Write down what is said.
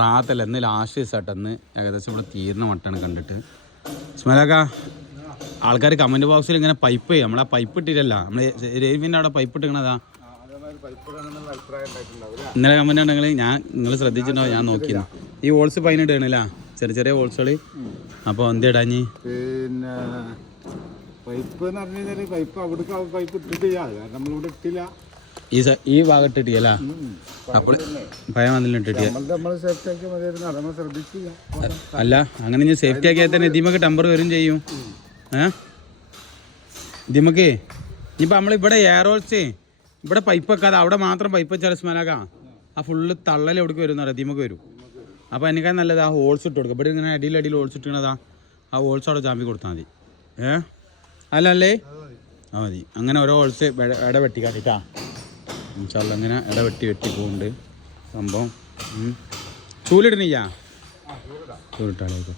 റാത്തല്ല ഇന്ന് ലാസ്റ്റ് ദിവസമായിട്ട് ഇന്ന് ഏകദേശം ഇവിടെ തീർന്ന മട്ടാണ് കണ്ടിട്ട്. സ്മലക്ക ആൾക്കാർ കമൻറ്റ് ബോക്സിൽ ഇങ്ങനെ പൈപ്പ് ചെയ്യും. നമ്മളാ പൈപ്പ് ഇട്ടില്ലല്ല, നമ്മൾ രേവിൻ്റെ അവിടെ പൈപ്പ് ഇട്ടിക്കണതാ. ഇന്നലെ കമൻറ്റ് ഉണ്ടെങ്കിൽ നിങ്ങൾ ശ്രദ്ധിച്ചിട്ടുണ്ടോ? ഞാൻ നോക്കിയിരുന്നു. ഈ ഹോൾസ് പൈനിടണല്ല, ചെറിയ ചെറിയ ഹോൾസുകൾ. അപ്പോൾ എന്ത് ഇടാഞ്ഞ് പിന്നെ പൈപ്പ് എന്ന് പറഞ്ഞു കഴിഞ്ഞാൽ പൈപ്പ് അവിടേക്ക് പൈപ്പ് ഇട്ടിട്ടില്ല, നമ്മളിവിടെ ഇട്ടില്ല. ഈ ഭാഗം ഇട്ടിട്ടില്ല. അപ്പോൾ ഭയം വന്നില്ല ഇട്ടിട്ട് അല്ല. അങ്ങനെ ഞാൻ സേഫ്റ്റി ആക്കിയാൽ തന്നെ ഇതിമക്ക് ടെമ്പർ വരും ചെയ്യും. ഇതിമക്ക് ഇനിയിപ്പോൾ നമ്മളിവിടെ എയർ ഹോൾസ് ഇവിടെ പൈപ്പ് വെക്കാതെ അവിടെ മാത്രം പൈപ്പ് വെച്ചാൽ സ്മെലാക്കാം. ആ ഫുള്ള് തള്ളൽ എവിടേക്ക് വരും എന്ന് പറയാം, ഇതിമക്ക് വരും. അപ്പോൾ എനിക്കാ നല്ലത് ആ ഹോൾസ് ഇട്ട് കൊടുക്കുക. ഇവിടെ ഇങ്ങനെ അടിയിൽ ഹോൾസ് ഇട്ടിക്കണതാ, ആ ഹോൾസ് അവിടെ ചാമ്പി കൊടുത്താൽ മതി. അല്ലേ ആ മതി. അങ്ങനെ ഓരോ ഹോൾസ് ഇട വെട്ടിക്കാട്ടിട്ടാ ഇൻഷാല്ലാ. അങ്ങനെ ഇട വെട്ടി പോകുന്നുണ്ട് സംഭവം. ചൂലിടണില്ല, ചൂലിട്ടാളേക്കോ.